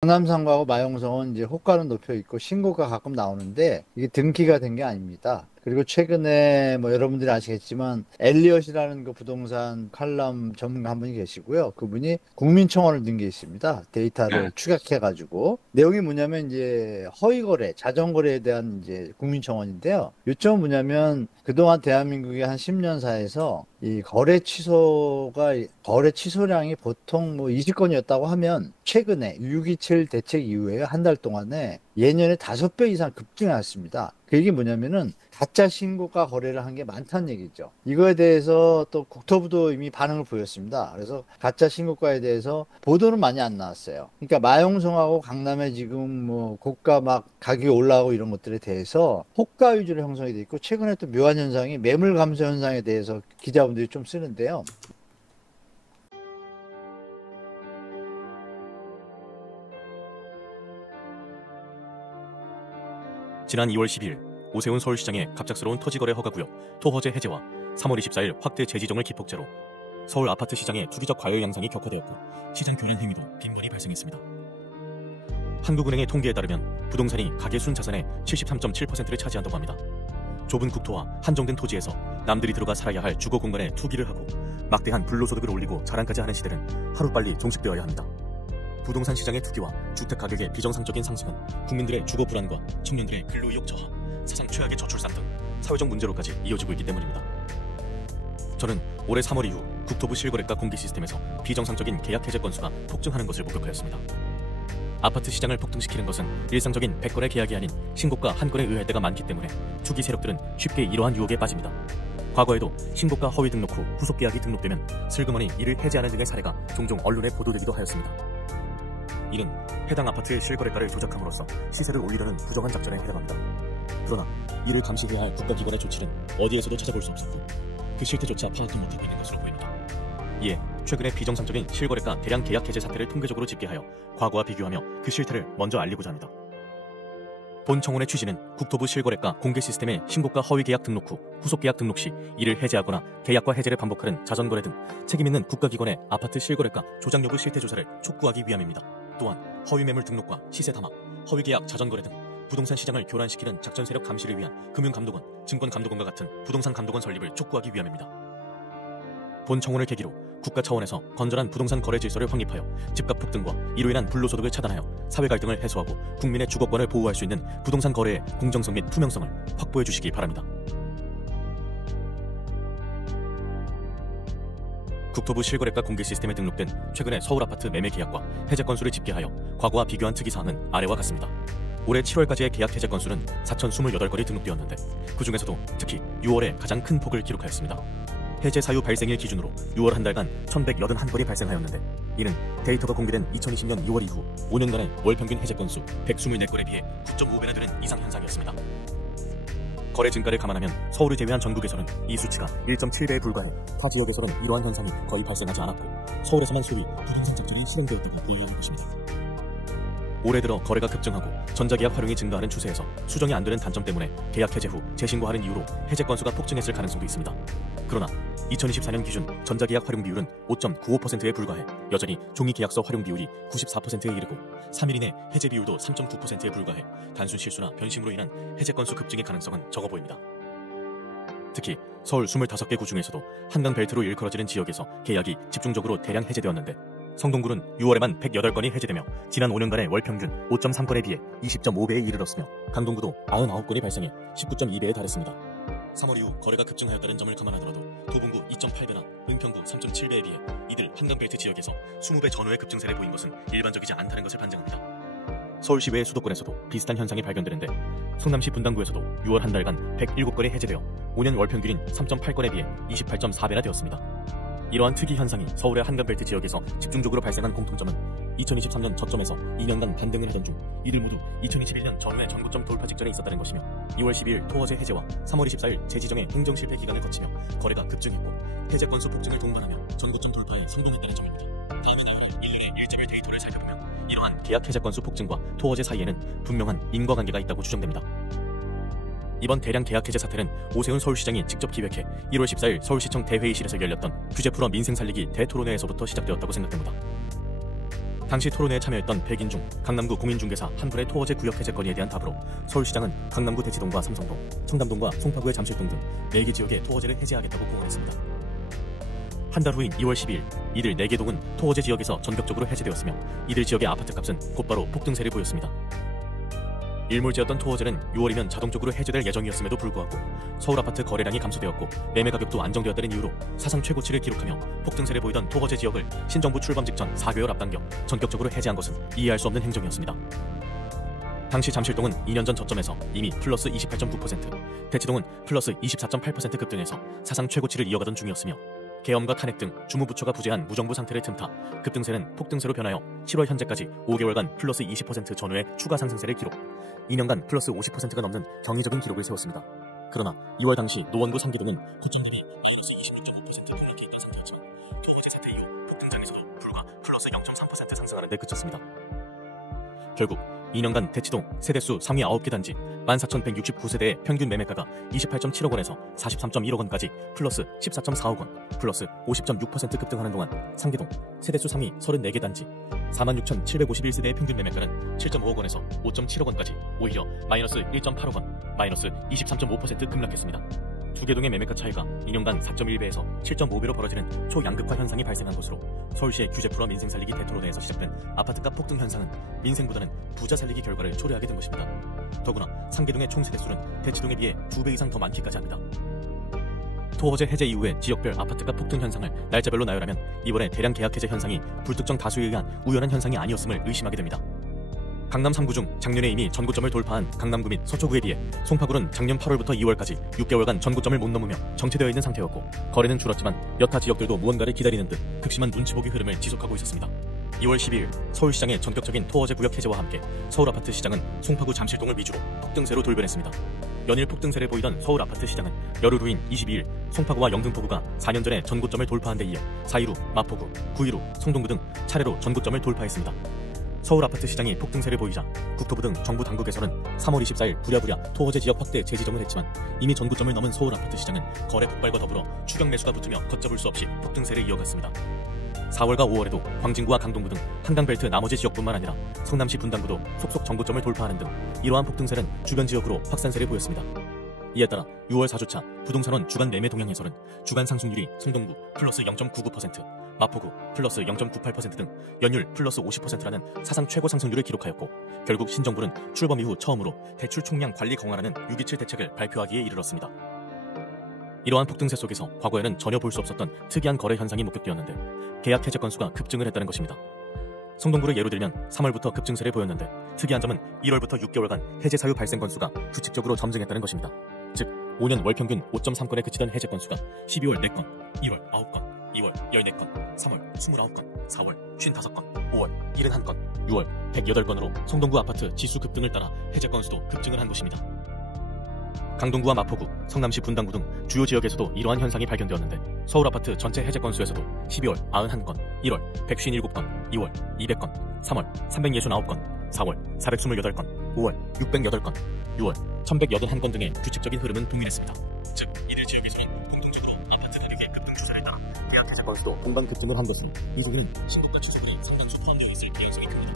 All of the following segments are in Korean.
강남상가하고 마용성은 이제 호가는 높여 있고 신고가 가끔 나오는데 이게 등기가 된 게 아닙니다. 그리고 최근에 뭐 여러분들이 아시겠지만 엘리엇이라는 그 부동산 칼럼 전문가 한 분이 계시고요. 그분이 국민청원을 든 게 있습니다. 데이터를 축약해가지고 내용이 뭐냐면 이제 허위거래, 자전거래에 대한 이제 국민청원인데요. 요점은 뭐냐면 그동안 대한민국의 한 10년 사이에서 이 거래 취소량이 보통 뭐 20건이었다고 하면 최근에 6.27 대책 이후에 한 달 동안에 예년에 5배 이상 급증했습니다. 그 얘기 뭐냐면은 가짜 신고가 거래를 한 게 많다는 얘기죠. 이거에 대해서 또 국토부도 이미 반응을 보였습니다. 그래서 가짜 신고가에 대해서 보도는 많이 안 나왔어요. 그러니까 마용성하고 강남에 지금 뭐 고가 막 가격이 올라가고 이런 것들에 대해서 호가 위주로 형성이 돼 있고 최근에 또 묘한 현상이 매물 감소 현상에 대해서 기자분들이 좀 쓰는데요. 지난 2월 12일 오세훈 서울시장의 갑작스러운 토지거래 허가구역 토허제 해제와 3월 24일 확대 재지정을 기폭제로 서울 아파트 시장의 투기적 과열 양상이 격화되었고 시장 교란 행위도 빈번히 발생했습니다. 한국은행의 통계에 따르면 부동산이 가계 순자산의 73.7%를 차지한다고 합니다. 좁은 국토와 한정된 토지에서 남들이 들어가 살아야 할 주거 공간에 투기를 하고 막대한 불로소득을 올리고 자랑까지 하는 시대는 하루빨리 종식되어야 합니다. 부동산 시장의 투기와 주택 가격의 비정상적인 상승은 국민들의 주거 불안과 청년들의 근로 의욕 저하, 사상 최악의 저출산 등 사회적 문제로까지 이어지고 있기 때문입니다. 저는 올해 3월 이후 국토부 실거래가 공개 시스템에서 비정상적인 계약 해제 건수가 폭증하는 것을 목격하였습니다. 아파트 시장을 폭등시키는 것은 일상적인 100건의 계약이 아닌 신고가 한 건에 의할 때가 많기 때문에 투기 세력들은 쉽게 이러한 유혹에 빠집니다. 과거에도 신고가 허위 등록 후 후속 계약이 등록되면 슬그머니 이를 해제하는 등의 사례가 종종 언론에 보도되기도 하였습니다. 이는 해당 아파트의 실거래가를 조작함으로써 시세를 올리려는 부정한 작전에 해당합니다. 그러나 이를 감시해야 할 국가기관의 조치는 어디에서도 찾아볼 수 없었고 그 실태조차 파악도 못하고 있는 것으로 보입니다. 이에 최근에 비정상적인 실거래가 대량 계약 해제 사태를 통계적으로 집계하여 과거와 비교하며 그 실태를 먼저 알리고자 합니다. 본 청원의 취지는 국토부 실거래가 공개 시스템의 신고가 허위 계약 등록 후 후속 계약 등록 시 이를 해제하거나 계약과 해제를 반복하는 자전거래 등 책임있는 국가기관의 아파트 실거래가 조작 여부 실태 조사를 촉구하기 위함입니다. 또한 허위 매물 등록과 시세 담합, 허위 계약 자전거래 등 부동산 시장을 교란시키는 작전 세력 감시를 위한 금융감독원, 증권감독원과 같은 부동산 감독원 설립을 촉구하기 위함입니다. 본 청원을 계기로 국가 차원에서 건전한 부동산 거래 질서를 확립하여 집값 폭등과 이로 인한 불로소득을 차단하여 사회 갈등을 해소하고 국민의 주거권을 보호할 수 있는 부동산 거래의 공정성 및 투명성을 확보해 주시기 바랍니다. 국토부 실거래가 공개 시스템에 등록된 최근의 서울 아파트 매매 계약과 해제 건수를 집계하여 과거와 비교한 특이사항은 아래와 같습니다. 올해 7월까지의 계약 해제 건수는 4,028건이 등록되었는데 그 중에서도 특히 6월에 가장 큰 폭을 기록하였습니다. 해제 사유 발생일 기준으로 6월 한 달간 1,181건이 발생하였는데 이는 데이터가 공개된 2020년 2월 이후 5년간의 월 평균 해제 건수 124건에 비해 9.5배나 되는 이상 현상이었습니다. 거래 증가를 감안하면 서울을 제외한 전국에서는 이 수치가 1.7배에 불과해 타 지역에서는 이러한 현상이 거의 발생하지 않았고 서울에서만 소위 부동산 작전이 실행되었다고 보여야 할 것입니다. 올해 들어 거래가 급증하고 전자계약 활용이 증가하는 추세에서 수정이 안 되는 단점 때문에 계약 해제 후 재신고하는 이유로 해제 건수가 폭증했을 가능성도 있습니다. 그러나 2024년 기준 전자계약 활용 비율은 5.95%에 불과해 여전히 종이계약서 활용 비율이 94%에 이르고 3일 이내 해제 비율도 3.9%에 불과해 단순 실수나 변심으로 인한 해제 건수 급증의 가능성은 적어 보입니다. 특히 서울 25개 구 중에서도 한강 벨트로 일컬어지는 지역에서 계약이 집중적으로 대량 해제되었는데 성동구는 6월에만 108건이 해제되며 지난 5년간의 월 평균 5.3건에 비해 20.5배에 이르렀으며 강동구도 99건이 발생해 19.2배에 달했습니다. 3월 이후 거래가 급증하였다는 점을 감안하더라도 도봉구 2.8배나 은평구 3.7배에 비해 이들 한강벨트 지역에서 20배 전후의 급증세를 보인 것은 일반적이지 않다는 것을 반증합니다. 서울시 외의 수도권에서도 비슷한 현상이 발견되는데 성남시 분당구에서도 6월 한 달간 107건이 해제되어 5년 월 평균인 3.8건에 비해 28.4배나 되었습니다. 이러한 특이 현상이 서울의 한강벨트 지역에서 집중적으로 발생한 공통점은 2023년 저점에서 2년간 반등을 하던 중 이들 모두 2021년 전후의 전고점 돌파 직전에 있었다는 것이며 2월 12일 토어제 해제와 3월 24일 재지정의 행정실패 기간을 거치며 거래가 급증했고 해제 건수 폭증을 동반하며 전고점 돌파에 성공했다는 점입니다. 다음에 나열할 일련의 일자별 데이터를 살펴보면 이러한 계약 해제 건수 폭증과 토어제 사이에는 분명한 인과관계가 있다고 추정됩니다. 이번 대량 계약 해제 사태는 오세훈 서울시장이 직접 기획해 1월 14일 서울시청 대회의실에서 열렸던 규제 풀어 민생 살리기 대토론회에서부터 시작되었다고 생각됩니다. 당시 토론회에 참여했던 백인 중 강남구 공인중개사 한 분의 토어제 구역 해제 건의에 대한 답으로 서울시장은 강남구 대치동과 삼성동, 청담동과 송파구의 잠실동 등 4개 지역의 토어제를 해제하겠다고 공언했습니다. 한 달 후인 2월 12일 이들 4개 동은 토어제 지역에서 전격적으로 해제되었으며 이들 지역의 아파트값은 곧바로 폭등세를 보였습니다. 일몰제였던 토어제는 6월이면 자동적으로 해제될 예정이었음에도 불구하고 서울 아파트 거래량이 감소되었고 매매 가격도 안정되었다는 이유로 사상 최고치를 기록하며 폭등세를 보이던 토어제 지역을 신정부 출범 직전 4개월 앞당겨 전격적으로 해제한 것은 이해할 수 없는 행정이었습니다. 당시 잠실동은 2년 전 저점에서 이미 플러스 28.9%, 대치동은 플러스 24.8% 급등해서 사상 최고치를 이어가던 중이었으며 계엄과 탄핵 등 주무부처가 부재한 무정부 상태를 틈타 급등세는 폭등세로 변하여 7월 현재까지 5개월간 플러스 20% 전후의 추가 상승세를 기록, 2년간 플러스 50%가 넘는 경이적인 기록을 세웠습니다. 그러나 2월 당시 노원구 상기 등은 고점 대비 마이너스 26.5% 폭락했던 상태였지만 경제제 사태 이후 폭등장에서도 불과 플러스 0.3% 상승하는 데 그쳤습니다. 결국 2년간 대치동 세대수 상위 9개 단지 14,169세대의 평균 매매가가 28.7억 원에서 43.1억 원까지 플러스 14.4억 원, 플러스 50.6% 급등하는 동안 상계동 세대수 상위 34개 단지 46,751세대의 평균 매매가는 7.5억 원에서 5.7억 원까지 오히려 마이너스 1.8억 원, 마이너스 23.5% 급락했습니다. 두 개 동의 매매가 차이가 2년간 4.1배에서 7.5배로 벌어지는 초양극화 현상이 발생한 것으로 서울시의 규제 풀어 민생 살리기 대토론회에서 시작된 아파트값 폭등 현상은 민생보다는 부자 살리기 결과를 초래하게 된 것입니다. 더구나 상계동의 총 세대수는 대치동에 비해 2배 이상 더 많기까지 합니다. 토어제 해제 이후에 지역별 아파트값 폭등 현상을 날짜별로 나열하면 이번에 대량 계약 해제 현상이 불특정 다수에 의한 우연한 현상이 아니었음을 의심하게 됩니다. 강남 3구 중 작년에 이미 전고점을 돌파한 강남구 및 서초구에 비해 송파구는 작년 8월부터 2월까지 6개월간 전고점을 못 넘으며 정체되어 있는 상태였고 거래는 줄었지만 여타 지역들도 무언가를 기다리는 듯 극심한 눈치보기 흐름을 지속하고 있었습니다. 2월 12일 서울시장의 전격적인 토어제 구역 해제와 함께 서울 아파트 시장은 송파구 잠실동을 위주로 폭등세로 돌변했습니다. 연일 폭등세를 보이던 서울 아파트 시장은 열흘 후인 22일 송파구와 영등포구가 4년 전에 전고점을 돌파한 데 이어 4일 후 마포구, 9일 후 성동구 등 차례로 전고점을 돌파했습니다. 서울 아파트 시장이 폭등세를 보이자 국토부 등 정부 당국에서는 3월 24일 부랴부랴 토어제 지역 확대 재지정을 했지만 이미 전고점을 넘은 서울 아파트 시장은 거래 폭발과 더불어 추격 매수가 붙으며 걷잡을 수 없이 폭등세를 이어갔습니다. 4월과 5월에도 광진구와 강동구 등 한강벨트 나머지 지역뿐만 아니라 성남시 분당구도 속속 전고점을 돌파하는 등 이러한 폭등세는 주변 지역으로 확산세를 보였습니다. 이에 따라 6월 4주차 부동산원 주간 매매 동향에서는 주간 상승률이 성동구 플러스 0.99%, 마포구 플러스 0.98% 등 연율 플러스 50%라는 사상 최고 상승률을 기록하였고 결국 신정부는 출범 이후 처음으로 대출 총량 관리 강화라는 6.27 대책을 발표하기에 이르렀습니다. 이러한 폭등세 속에서 과거에는 전혀 볼 수 없었던 특이한 거래 현상이 목격되었는데 계약 해제 건수가 급증을 했다는 것입니다. 성동구를 예로 들면 3월부터 급증세를 보였는데 특이한 점은 1월부터 6개월간 해제 사유 발생 건수가 규칙적으로 점증했다는 것입니다. 즉 5년 월 평균 5.3건에 그치던 해제 건수가 12월 4건, 1월 9건, 2월 14건, 3월 29건, 4월 55건, 5월 71건, 6월 108건으로 성동구 아파트 지수 급등을 따라 해제 건수도 급증을 한 것입니다. 강동구와 마포구, 성남시 분당구 등 주요 지역에서도 이러한 현상이 발견되었는데 서울 아파트 전체 해제 건수에서도 12월 91건, 1월 157건, 2월 200건, 3월 369건, 4월 428건, 5월 608건, 6월 1181건 등의 규칙적인 흐름은 동일했습니다. 즉 이들 지역에서는 공통적으로 아파트 가격의 급등 추세를 따라 계약 해제 건수도 동반 급등을 한 것으로 이 속에는 신고가 취소분이 상당수 포함되어 있을 가능성이 큽니다.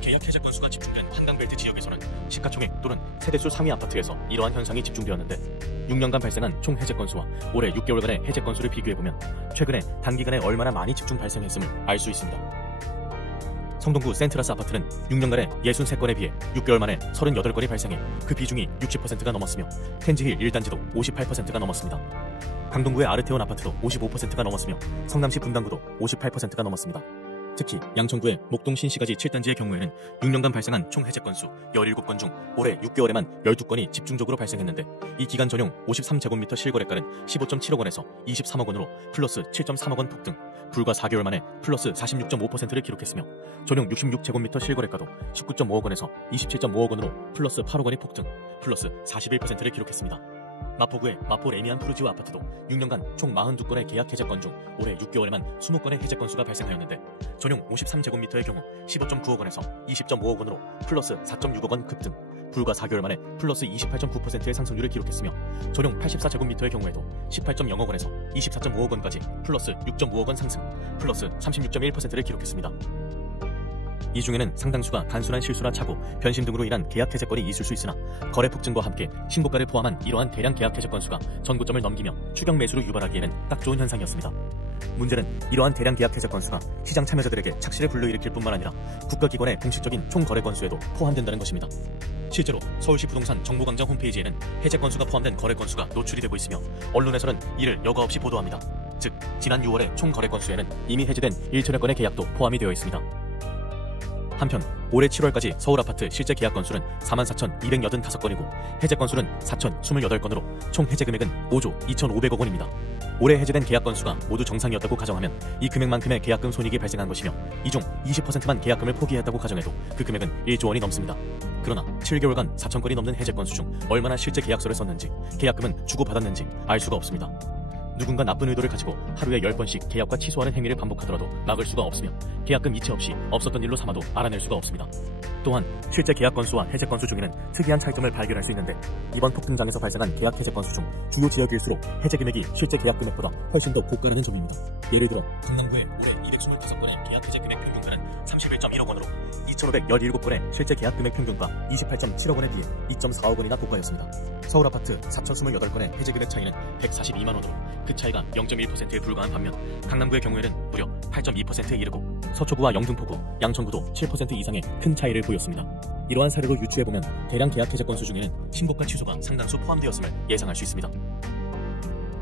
계약 해제 건수가 집중된 한강벨트 지역에서는 시가총액 또는 세대수 상위 아파트에서 이러한 현상이 집중되었는데 6년간 발생한 총 해제 건수와 올해 6개월간의 해제 건수를 비교해보면 최근에 단기간에 얼마나 많이 집중 발생했음을 알 수 있습니다. 성동구 센트라스 아파트는 6년간에 63건에 비해 6개월 만에 38건이 발생해 그 비중이 60%가 넘었으며 텐지힐 1단지도 58%가 넘었습니다. 강동구의 아르테온 아파트도 55%가 넘었으며 성남시 분당구도 58%가 넘었습니다. 특히 양천구의 목동 신시가지 7단지의 경우에는 6년간 발생한 총 해제 건수 17건 중 올해 6개월에만 12건이 집중적으로 발생했는데 이 기간 전용 53제곱미터 실거래가는 15.7억 원에서 23억 원으로 플러스 7.3억 원 폭등, 불과 4개월 만에 플러스 46.5%를 기록했으며 전용 66제곱미터 실거래가도 19.5억 원에서 27.5억 원으로 플러스 8억 원이 폭등, 플러스 41%를 기록했습니다. 마포구의 마포 레미안 푸르지오 아파트도 6년간 총 42건의 계약 해제 건 중 올해 6개월에만 20건의 해제 건수가 발생하였는데 전용 53제곱미터의 경우 15.9억 원에서 20.5억 원으로 플러스 4.6억 원 급등, 불과 4개월 만에 플러스 28.9%의 상승률을 기록했으며 전용 84제곱미터의 경우에도 18.0억 원에서 24.5억 원까지 플러스 6.5억 원 상승, 플러스 36.1%를 기록했습니다. 이 중에는 상당수가 단순한 실수나 착오, 변심 등으로 인한 계약 해제권이 있을 수 있으나 거래 폭증과 함께 신고가를 포함한 이러한 대량 계약 해제 건수가 전고점을 넘기며 추격 매수를 유발하기에는 딱 좋은 현상이었습니다. 문제는 이러한 대량 계약 해제 건수가 시장 참여자들에게 착시를 불러일으킬 뿐만 아니라 국가기관의 공식적인 총 거래 건수에도 포함된다는 것입니다. 실제로 서울시 부동산 정보광장 홈페이지에는 해제 건수가 포함된 거래 건수가 노출이 되고 있으며 언론에서는 이를 여과 없이 보도합니다. 즉, 지난 6월의 총 거래 건수에는 이미 해제된 1천여 건의 계약도 포함이 되어 있습니다. 한편 올해 7월까지 서울 아파트 실제 계약 건수는 44,285건이고 해제 건수는 4,028건으로 총 해제 금액은 5조 2,500억 원입니다. 올해 해제된 계약 건수가 모두 정상이었다고 가정하면 이 금액만큼의 계약금 손익이 발생한 것이며 이 중 20%만 계약금을 포기했다고 가정해도 그 금액은 1조 원이 넘습니다. 그러나 7개월간 4,000건이 넘는 해제 건수 중 얼마나 실제 계약서를 썼는지, 계약금은 주고받았는지 알 수가 없습니다. 누군가 나쁜 의도를 가지고 하루에 10번씩 계약과 취소하는 행위를 반복하더라도 막을 수가 없으며 계약금 이체 없이 없었던 일로 삼아도 알아낼 수가 없습니다. 또한 실제 계약 건수와 해제 건수 중에는 특이한 차이점을 발견할 수 있는데 이번 폭등장에서 발생한 계약 해제 건수 중 주요 지역일수록 해제 금액이 실제 계약 금액보다 훨씬 더 고가라는 점입니다. 예를 들어 강남구의 올해 225건의 계약 해제 금액 평균가는 31.1억 원으로 2,517건의 실제 계약 금액 평균가 28.7억 원에 비해 2.4억 원이나 고가였습니다. 서울 아파트 4,028건의 해제 금액 차이는 142만 원으로 그 차이가 0.1%에 불과한 반면 강남구의 경우에는 무려 8.2%에 이르고 서초구와 영등포구, 양천구도 7% 이상의 큰 차이를 보였습니다. 이러한 사례로 유추해보면 대량 계약 해제 건수 중에는 신고가 취소가 상당수 포함되었음을 예상할 수 있습니다.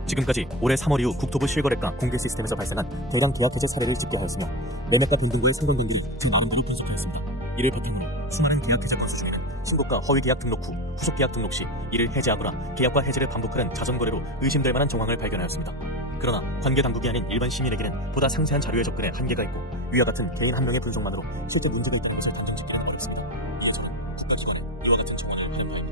지금까지 올해 3월 이후 국토부 실거래가 공개 시스템에서 발생한 대량 계약 해제 사례를 집계하였으며 매매가 변동구의 상관관들이 그 많은 바로 분석하였습니다. 이를 바탕으로 수많은 계약 해제 건수 중에는 신고가 허위 계약 등록 후 후속 계약 등록 시 이를 해제하거나 계약과 해제를 반복하는 자전거래로 의심될 만한 정황을 발견하였습니다. 그러나 관계 당국이 아닌 일반 시민에게는 보다 상세한 자료에 접근에 한계가 있고 위와 같은 개인 한 명의 분석만으로 실제 문제가 있다는 것을 단정 짓기는 어렵습니다. 이에 저는 국가기관에 이와 같은 정황을 하는 바입니다.